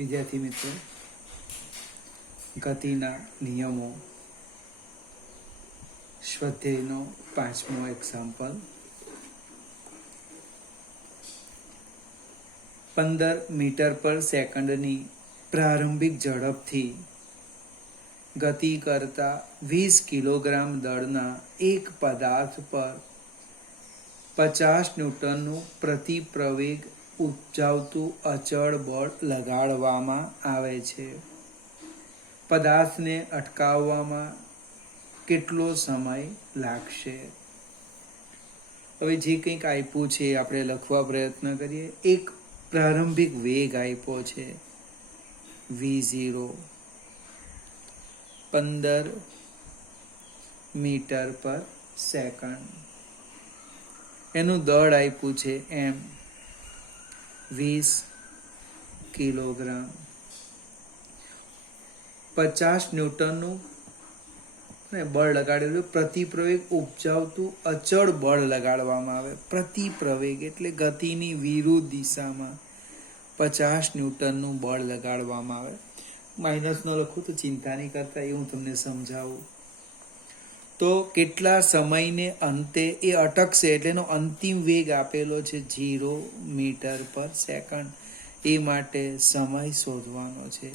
વિદ્યાર્થી મિત્રો, ગતિના નિયમો સ્વાધ્યાયનો 5મો એક્ઝામ્પલ. 15 મીટર પર સેકન્ડની પ્રારંભિક ઝડપથી ગતિ કરતા 20 કિલોગ્રામ દળના એક પદાર્થ પર 50 ન્યૂટનનું પ્રતિ પ્રવેગ ઉપજાવતું અચળ બળ લગાડવામાં આવે છે. પદાર્થને અટકાવવામાં કેટલો સમય લાગશે? હવે જે કંઈક આપ્યું છે આપણે લખવા પ્રયત્ન કરીએ. એક પ્રારંભિક વેગ આપ્યો છે v0, 15 મીટર પર સેકન્ડ. એનું દળ આપ્યું છે m, 20 કિલોગ્રામ. 50 ન્યૂટનનું બળ લગાડેલું. પ્રતિ પ્રવેગ ઉપજાવતું અચળ બળ લગાડવામાં આવે. પ્રતિ પ્રવેગ એટલે ગતિની વિરુદ્ધ દિશામાં 50 ન્યૂટનનું બળ લગાડવામાં આવે. માઇનસ ન લખું તો ચિંતા નહીં કરતા, એ હું તમને સમજાવું. તો કેટલા સમયને અંતે એ અટકશે એટલે એનો અંતિમ વેગ આપેલો છે 0 મીટર પર સેકન્ડ. એ માટે સમય શોધવાનો છે.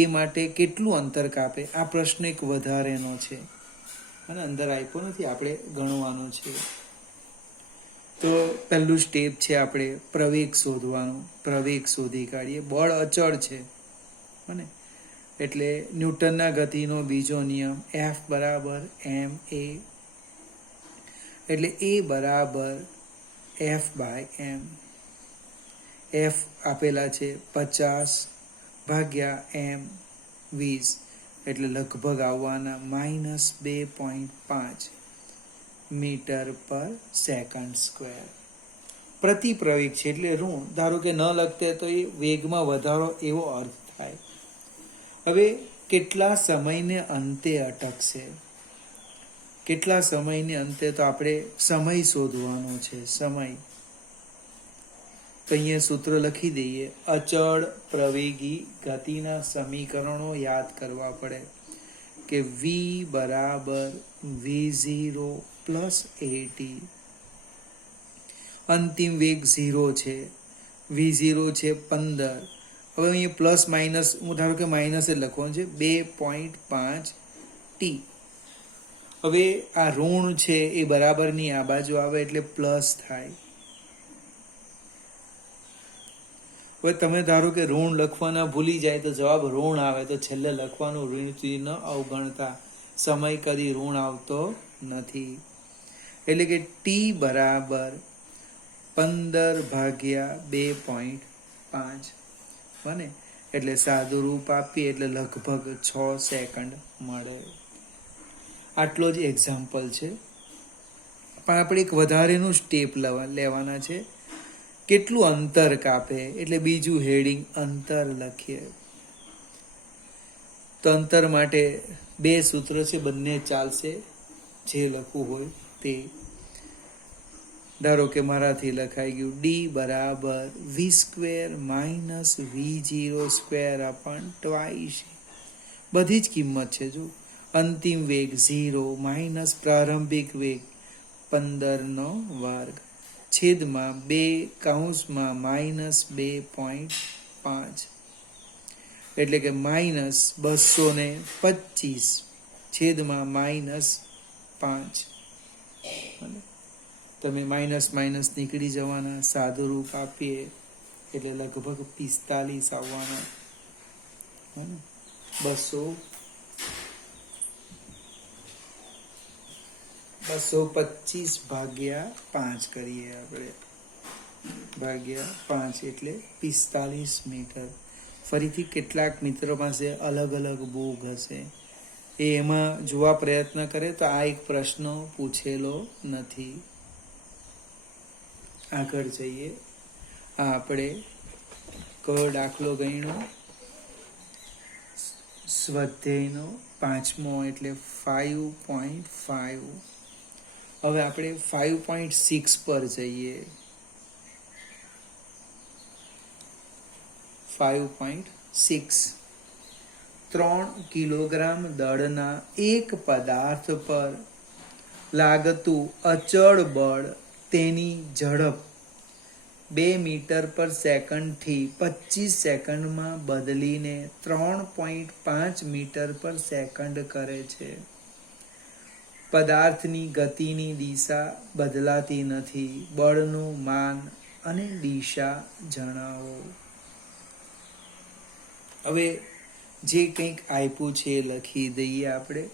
એ માટે કેટલું અંતર કાપે? આ પ્રશ્ન એક વધારેનો છે અને અંદર આપ્યો નથી, આપણે ગણવાનો છે. તો પહેલું સ્ટેપ છે આપણે પ્રવેગ શોધવાનું. પ્રવેગ શોધી કાઢીએ. બળ અચળ છે અને એટલે ન્યૂટનના ગતિનો બીજો નિયમ F બરાબર ma, એટલે A બરાબર F બાય m. F આપેલા છે 50 ભાગ્યા m 20, એટલે લગભગ આવવાના -2.5 મીટર પર સેકન્ડ સ્ક્વેર. પ્રતિ પ્રવેગ છે એટલે ઋણ. ધારો કે ન લખતે તો એ વેગમાં વધારો એવો અર્થ થાય. હવે કેટલા સમયને અંતે અટકશે? કેટલા સમયને અંતે? તો આપણે સમય શોધવાનો છે. સમય તો અહીંયા સૂત્ર લખી દઈએ. અચળ પ્રવેગી ગતિના સમીકરણો યાદ કરવા પડે કે v બરાબર v0 પ્લસ at. અંતિમ વેગ 0 છે, v0 છે 15. હવે અહીંયા પ્લસ માઇનસ, હું ધારો કે માઇનસ જ લખવાનું છે, 2.5 t. હવે આ ઋણ છે એ બરાબરની આ બાજુ આવે એટલે પ્લસ થાય. હવે તમે ધારો કે ઋણ લખવાના ભૂલી જાય તો જવાબ ઋણ આવે તો છેલ્લે લખવાનું ઋણ ચિહ્ન અવગણતા. સમય કદી ઋણ આવતો નથી. એટલે કે t બરાબર 15 ભાગ્યા 2.5 બને. એટલે સાદું રૂપ આપીએ એટલે લગભગ 6 સેકન્ડ મળે. આટલો જ એક્ઝામ્પલ છે, પણ આપણે એક વધારેનું સ્ટેપ લેવાના છે. કેટલું અંતર કાપે? એટલે બીજું હેડિંગ અંતર લખીએ. તો અંતર માટે 2 સૂત્ર છે, બંને ચાલશે, જે લખવું હોય તે. ધારો કે મારાથી લખાઈ ગયું d બરાબર v² માઇનસ v0² અપન ટ્વાઇસ. બધી જ કિંમત છે. જો અંતિમ વેગ 0 માઇનસ પ્રારંભિક વેગ 15 વર્ગ છેદમાં 2 કૌંસમાં -2.5, એટલે કે -225 છેદમાં -5. તમે માઇનસ માઇનસ નીકળી જવાના. સાદું રૂપ આપીએ એટલે લગભગ 45 આવવાના. 225 ભાગ્યા 5 કરીએ આપણે, ભાગ્યા 5 એટલે 45 મીટર. ફરીથી કેટલાક મિત્રો પાસે અલગ અલગ બોગ હશે, એ એમાં જોવા પ્રયત્ન કરે તો આ એક પ્રશ્ન પૂછેલો નથી. આગળ જઈએ. આ આપણે કયો દાખલો ગણ્યો? સ્વાધ્યાયનો 5મો એટલે 5.5. હવે આપણે 5.6 પર જઈએ. 5.6 6 3 કિલોગ્રામ દળના એક પદાર્થ પર લાગતું અચળ બળ તેની ઝડપ 2 મીટર પર સેકન્ડથી 25 સેકન્ડમાં બદલીને 3.5 મીટર પર સેકન્ડ કરે છે. પદાર્થની ગતિની દિશા બદલાતી નથી. બળનું માન અને દિશા જણાવો. હવે જે કંઈક આપ્યું છે એ લખી દઈએ આપણે.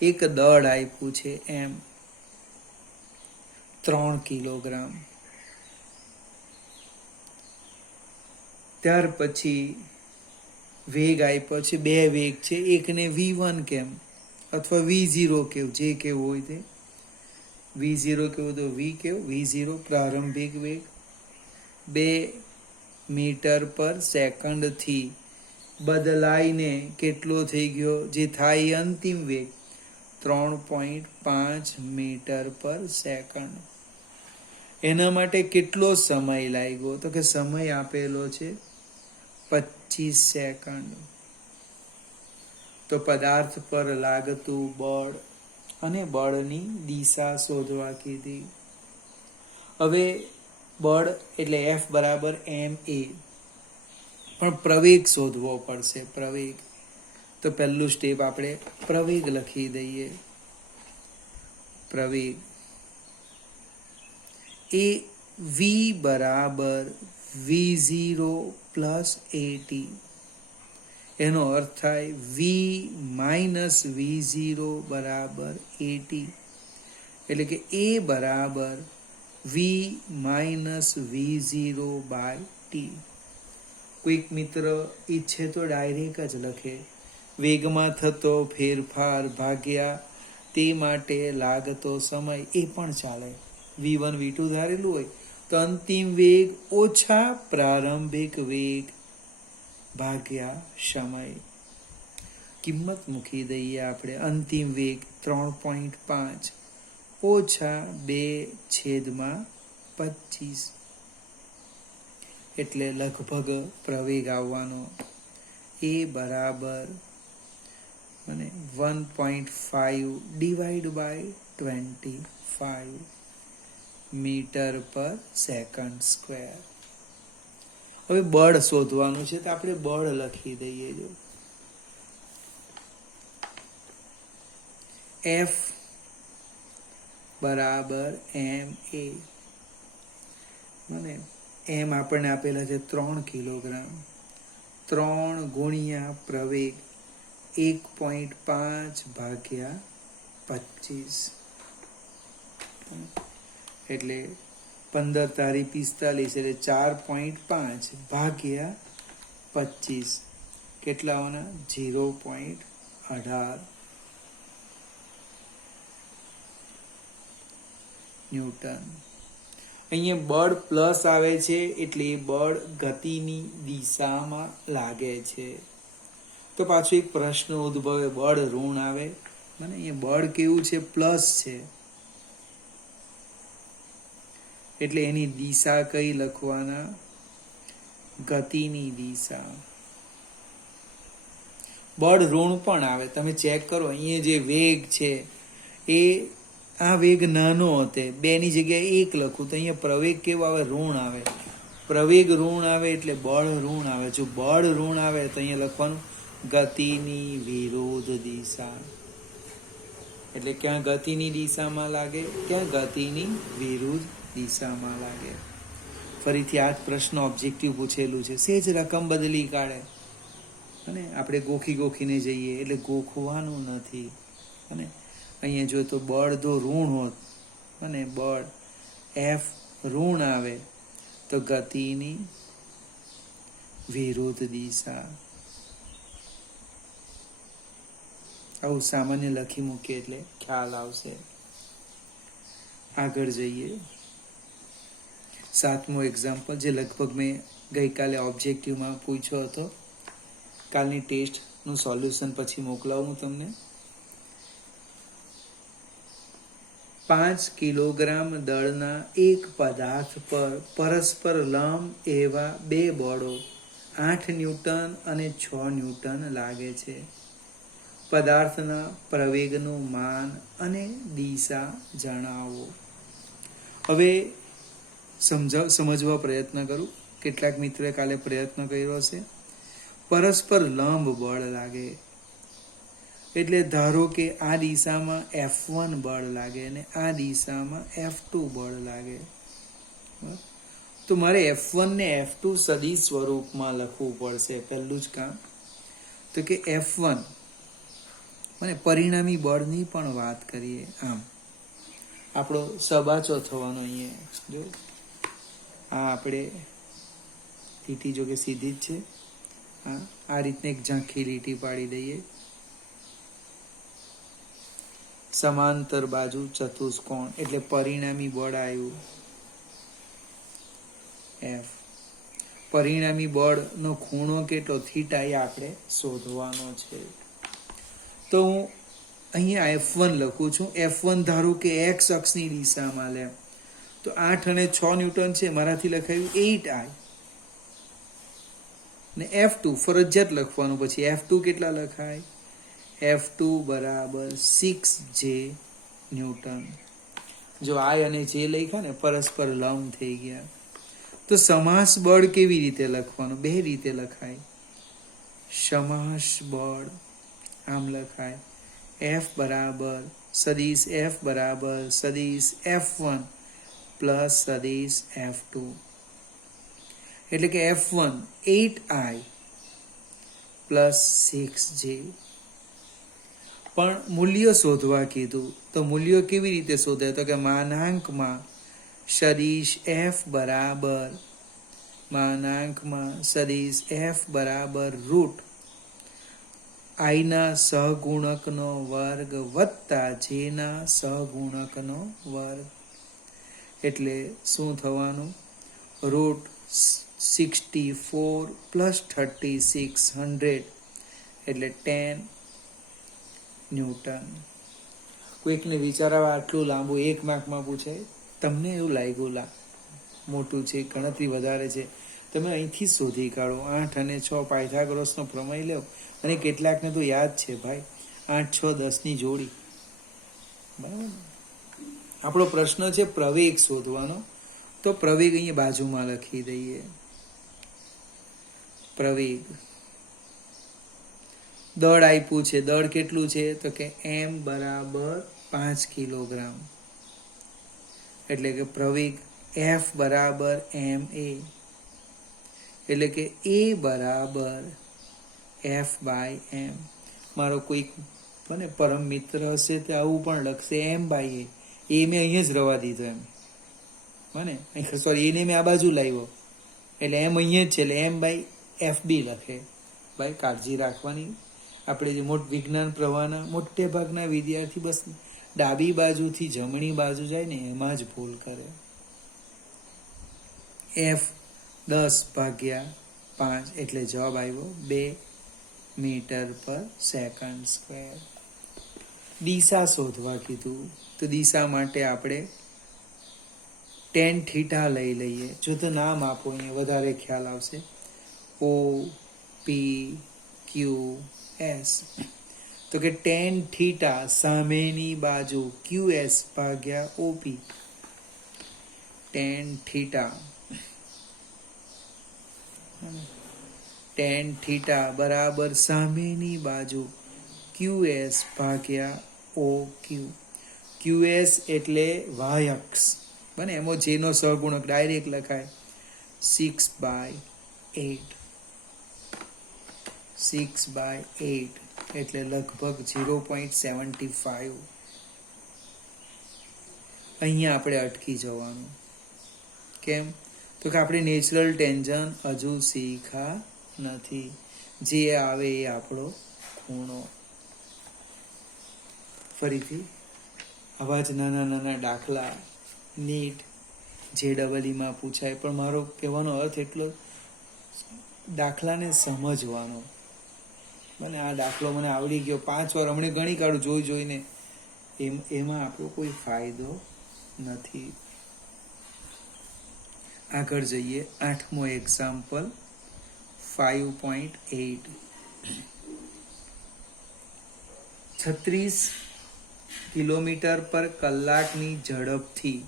એક દળ આપ્યું છે એમ 3 કિલોગ્રામ. ત્યાર પછી વેગ આપ્યો છે, 2 વેગ છે. એકને v1 કેમ અથવા v0 કેવું, જે કેવું હોય તે. v0 કેવું તો v કેવું, v0 પ્રારંભિક વેગ 2 મીટર પર સેકન્ડથી બદલાઈને કેટલો થઈ ગયો, જે થાય અંતિમ વેગ 3.5 મીટર પર સેકન્ડ. એના માટે કેટલો સમય લાગ્યો, તો કે સમય આપેલો છે 25 સેકન્ડ. તો પદાર્થ પર લાગતું બળ અને બળની દિશા શોધવા કીધી. હવે બળ એટલે F બરાબર ma, પણ પ્રવેગ શોધવો પડશે. પ્રવેગ તો પહેલું સ્ટેપ આપણે પ્રવેગ લખી દઈએ. પ્રવેગ એ v બરાબર v0 પ્લસ at. એનો અર્થ થાય v માઇનસ v0 બરાબર at. એટલે કે a બરાબર v minus v0 by t. કોઈક મિત્ર ઈચ્છે તો ડાયરેક્ટ જ લખે, વેગમાં થતો ફેરફાર ભાગ્યા તે માટે લાગતો સમય, એ પણ ચાલે. v1 v2 ધારેલું હોય તો અંતિમ વેગ ઓછા પ્રારંભિક વેગ ભાગ્યા સમય. કિંમત મૂકી દઈએ આપણે. અંતિમ વેગ 3.5 ઓછા 2/25 એટલે લગભગ પ્રવેગ આવવાનો એ બરાબર 1.5 ડિવાઈડ બાય 25 મીટર પર સેકન્ડ સ્ક્વેર. હવે બળ શોધવાનું છે તો આપણે બળ લખી દઈએ. જો F બરાબર ma, એમ આપણને આપેલા છે 3 કિલોગ્રામ. 3 ગુણ્યા પ્રવેગ 1.5 ભાગ્યા 25 એટલે 15 તારી 45 એટલે 4.5 ભાગ્યા 25 કેટલા હોના 0.18 ન્યૂટન. અહીંયા બળ પ્લસ આવે છે એટલે એ બળ ગતિની દિશામાં લાગે છે. તો પાછો એક પ્રશ્ન ઉદ્ભવે, બળ ઋણ આવે, મને અહીંયા બળ કેવું છે પ્લસ છે એટલે એની દિશા કઈ લખવાના, ગતિની દિશા. બળ ઋણ પણ આવે, તમે ચેક કરો. અહીંયા જે વેગ છે એ આ વેગ નાનો હતે, 2 ની જગ્યાએ 1 લખું તો અહીંયા પ્રવેગ કેવો આવે, ઋણ આવે. પ્રવેગ ઋણ આવે એટલે બળ ઋણ આવે. જો બળ ઋણ આવે તો અહીંયા લખવાનું ગતિની વિરુદ્ધ દિશા. એટલે ક્યાં ગતિની દિશામાં લાગે, ક્યાં ગતિની વિરુદ્ધ દિશામાં લાગે. ફરીથી આ જ પ્રશ્ન ઓબ્જેક્ટિવ પૂછેલું છે. સેજ રકમ બદલી કાઢે અને આપણે ગોખીને જઈએ એટલે ગોખવાનું નથી. અને અહીંયા જો તો બળ જો ઋણ હોત અને બળ F ઋણ આવે તો ગતિની વિરુદ્ધ દિશા. આવું સામાન્ય લખી મૂકીએ એટલે ખ્યાલ આવશે. આગળ જઈએ. 7મો એક્ઝામ્પલ, જે લગભગ મેં ગઈકાલે ઓબ્જેક્ટિવમાં પૂછ્યો હતો. કાલની ટેસ્ટનું સોલ્યુશન પછી મોકલાવું તમને. 5 કિલોગ્રામ દળના એક પદાર્થ પર પરસ્પર લંબ એવા 2 બળો 8 ન્યૂટન અને 6 ન્યૂટન લાગે છે. પદાર્થના પ્રવેગનું માન અને દિશા જણાવો. હવે સમજવા પ્રયત્ન કરું. કેટલાક મિત્રોએ કાલે પ્રયત્ન કર્યો હશે. પરસ્પર લંબ બળ લાગે એટલે ધારો કે આ દિશામાં F1 બળ લાગે અને આ દિશામાં F2 બળ લાગે, તો મારે F1 ને F2 સદિશ સ્વરૂપમાં લખવું પડશે. પહેલું જ કામ તો કે F1 મને પરિણામી બળની પણ વાત કરીએ. આમ આપણો સબાચો થવાનો અહીંયા જો આ આપણે લીટી જો કે સીધી જ છે. આ રીતને એક ઝાંખી લીટી પાડી દઈએ. સમાંતર બાજુ ચતુષ્કોણ એટલે પરિણામી બળ આવ્યું F. પરિણામી બળનો ખૂણો કેટલો થીટા એ આપણે શોધવાનો છે. તો હું અહીંયા F1 લખું છું. F1 ધારું કે x અક્ષની દિશામાં લે તો 8 અને 6 ન્યૂટન છે, મારાથી લખાયું 8I. ને F2 ફરજિયાત લખવાનું. પછી F2 કેટલા લખાય? F2 બરાબર 6J ન્યૂટન. જો I અને J લખ્યા ને પરસ્પર લંબ થઈ ગયા. તો સમાસ બળ કેવી રીતે લખવાનું? બે રીતે લખાય. સમાસ બળ આમ લખાય F બરાબર સદિશ F બરાબર સદિશ F1 પ્લસ સદિશ F2. એટલે કે F1 8I પ્લસ 6J. પણ મૂલ્ય શોધવા કીધું તો મૂલ્યો કેવી રીતે શોધાય? તો કે માનાંકમાં સદિશ F બરાબર સદિશ F બરાબર રૂટ I ના સહગુણકનો વર્ગ વત્તા J ના સહગુણકનો વર્ગ. એટલે શું થવાનું? રૂટ 64 પ્લસ 3600 એટલે 10 ન્યૂટન. કોઈકને વિચારવા આટલું લાંબુ 1 માર્કમાં પૂછાય? તમને એવું લાગ્યું મોટું છે, ગણતરી વધારે છે, તમે અહીંથી શોધી કાઢો. 8 અને 6 પાયથાગોરસનો પ્રમેય લો અને કેટલાકને તો યાદ છે ભાઈ 8, 6, 10ની જોડી. બરાબર. આપણો પ્રશ્ન છે પ્રવેગ શોધવાનો. તો પ્રવેગ અહીંયા બાજુમાં લખી દઈએ. પ્રવેગ દળ આપ્યું છે. દળ કેટલું છે? તો કે m બરાબર 5 કિલોગ્રામ. એટલે કે પ્રવેગ F બરાબર ma. એટલે કે A બરાબર F/m. મારો કોઈક મને પરમ મિત્ર હશે તે આવું પણ લખશે m/a. એ મેં અહીંયા જ રવા દીધો એમ મને સોરી એને મેં આ બાજુ લાવ્યો એટલે એમ અહીંયા જ છે એટલે m/fb લખે. ભાઈ કાળજી રાખવાની. આપણે જે વિજ્ઞાન પ્રવાહના મોટે ભાગના વિદ્યાર્થી બસ ડાબી બાજુથી જમણી બાજુ જાય ને એમાં જ ભૂલ કરે. F 10/5 એટલે જવાબ આવ્યો 2 મીટર પર સેકન્ડ સ્ક્વેર. દિશા શોધવા કીધું તો દિશા માટે આપણે tan થીટા લઈ લઈએ. જો તો નામ આપો અહીંયા વધારે ખ્યાલ આવશે. OPQS. તો કે tan થીટા સામેની બાજુ QS ભાગ્યા OP. tan થીટા બરાબર સામેની બાજુ QS ભાગ્યા OQ. QS એટલે y અક્ષ બને એમાં જેનો સહગુણક ડાયરેક્ટ લખાય 6/8. 6/8 એટલે લગભગ 0.75. અહીંયા આપણે અટકી જવાનું. કેમ? તો કે આપણે નેચરલ ટેન્જન હજુ શીખા નથી. જે આવે એ આપણો ખૂણો. ફરીથી આવા જ નાના નાના દાખલા નીટ JEE પૂછાય. પણ મારો કહેવાનો અર્થ એટલો દાખલાને સમજવાનો. મને આ દાખલો મને આવડી ગયો 5 વાર હમણાં ગણી કાઢું જોઈને એમાં આપણો કોઈ ફાયદો નથી. આગળ જઈએ. 8મો એક્ઝામ્પલ 5.8 36 કિલોમીટર પર કલાકની ઝડપથી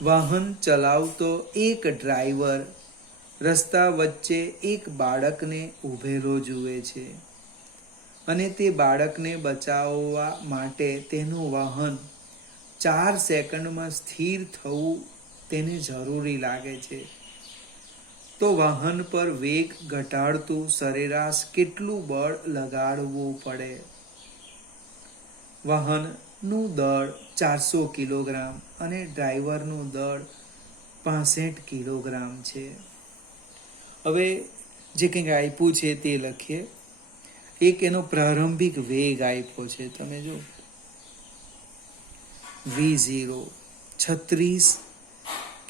વાહન ચલાવતો એક ડ્રાઈવર રસ્તા વચ્ચે એક બાળકને ઊભેલો જુએ છે અને તે બાળકને બચાવવા માટે તેનું વાહન 4 સેકન્ડમાં સ્થિર થવું તેને જરૂરી લાગે છે. તો વાહન પર વેગ ઘટાડતું સરેરાશ કેટલું બળ લગાડવું પડે? વાહનનું દળ 400 કિલોગ્રામ અને ડ્રાઈવરનું દળ 65 કિલોગ્રામ છે. હવે જે કંઈક આપ્યું છે તે લખીએ. એક એનો પ્રારંભિક વેગ આપ્યો છે, તમે જો v0 36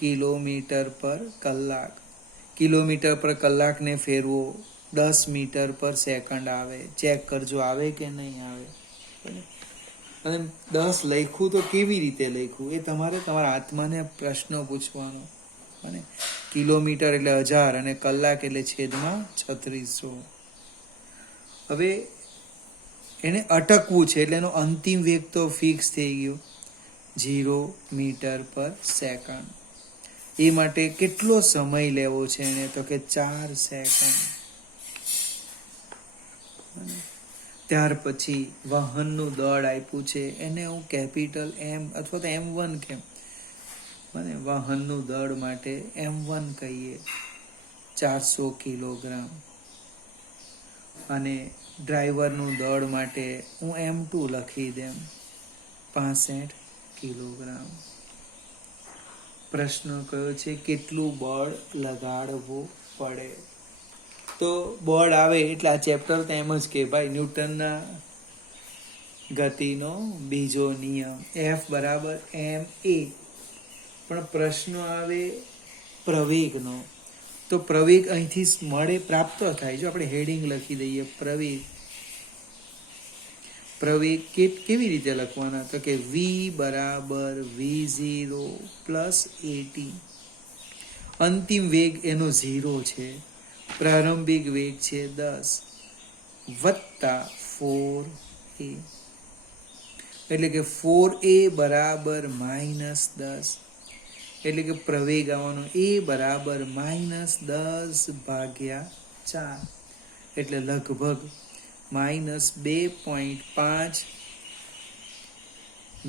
કિલોમીટર પર કલાક. કિલોમીટર પર કલાકને ફેરવો 10 મીટર પર સેકન્ડ આવે. ચેક કરજો આવે કે નહીં આવે. અને 10 લખ્યું તો કેવી રીતે લખ્યું એ તમારે તમારા આત્માને પ્રશ્ન પૂછવાનો. અને કિલોમીટર એટલે 1000 અને કલાક એટલે છેદમાં 3600. હવે એને અટકવું છે એટલે એનો અંતિમ વેગ તો ફિક્સ થઈ ગયો 0 મીટર પર સેકન્ડ. એ માટે કેટલો સમય લેવો છે એને? તો કે 4 સેકન્ડ. ત્યાર પછી વાહનનું દળ આપ્યું છે, એને હું કેપિટલ M અથવા તો M1 કેમ મને વાહનનું દળ માટે M1 કહીએ 400 કિલોગ્રામ. અને ડ્રાઈવરનું દળ માટે હું M2 લખી દેમ 65 કિલોગ્રામ. પ્રશ્ન કયો છે? કેટલું બળ લગાડવું પડે? તો બળ આવે એટલે આ ચેપ્ટર તો એમ જ કે ભાઈ ન્યૂટનના ગતિનો બીજો નિયમ F બરાબર ma. પણ પ્રશ્ન આવે પ્રવેગનો. તો પ્રવેગ અહીંથી મળે, પ્રાપ્ત થાય. જો આપણે હેડિંગ લખી દઈએ પ્રવેગ. પ્રવેગ કેવી રીતે લખવાના? તો કે v બરાબર v0 પ્લસ at. અંતિમ વેગ એનો 0 છે, પ્રારંભિક વેગ છે 10 વત્તા 4a. એટલે કે 4a બરાબર -10. એટલે કે પ્રવેગ આવવાનો a બરાબર -10/4. એટલે લગભગ -2.5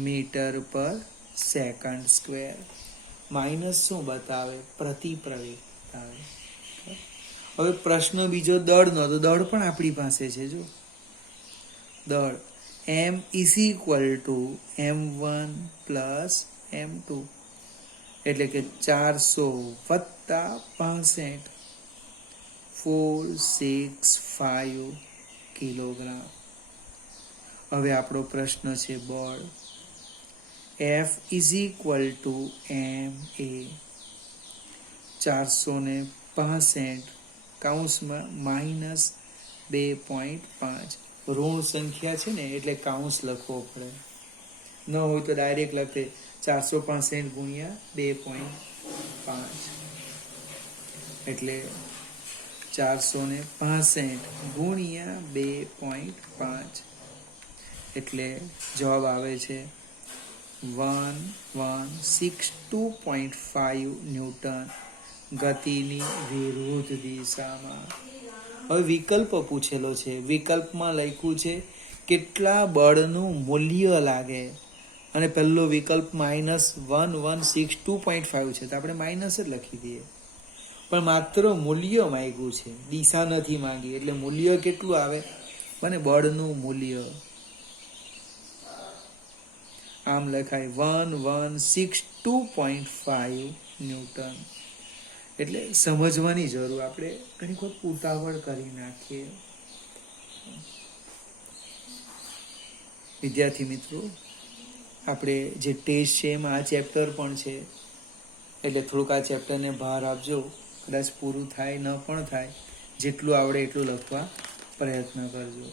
મીટર પર સેકન્ડ સ્ક્વેર. માઇનસ શું બતાવે? પ્રતિ પ્રવેગ બતાવે. હવે પ્રશ્ન બીજો દળનો. તો દળ પણ આપણી પાસે છે. જો દળ M = M1 પ્લસ M2. એટલે કે 400 વત્તા 65 465 કિલોગ્રામ. હવે આપણો પ્રશ્ન છે બળ. F = ma 465 કૌંસમાં -2.5. ઋણ સંખ્યા છે ને એટલે કૌંસ લખવો પડે. ન હોય તો ડાયરેક્ટ લખે 465 ગુણ્યા 2.5. એટલે 465 ગુણ્યા 2.5 એટલે જવાબ આવે છે 1162.5 ન્યૂટન ગતિની વિરુદ્ધ દિશામાં. હવે વિકલ્પ પૂછેલો છે. વિકલ્પમાં લખ્યું છે કેટલા બળનું મૂલ્ય લાગે. અને પહેલો વિકલ્પ -1162.5 છે, તો આપણે માઇનસ જ લખી દઈએ. પણ માત્ર મૂલ્ય માંગ્યું છે, દિશા નથી માંગી. એટલે મૂલ્ય કેટલું આવે? મને બળનું મૂલ્ય આમ લખાય 1162.5 ન્યૂટન. એટલે સમજવાની જરૂર. આપણે ઘણી વખત ઉતાવળ કરી નાખીએ. વિદ્યાર્થી મિત્રો, આપણે જે ટેસ્ટ છે એમાં આ ચેપ્ટર પણ છે. એટલે થોડુંક આ ચેપ્ટરને ભાર આપજો. કદાચ પૂરું થાય ન પણ થાય, જેટલું આવડે એટલું લખવા પ્રયત્ન કરજો.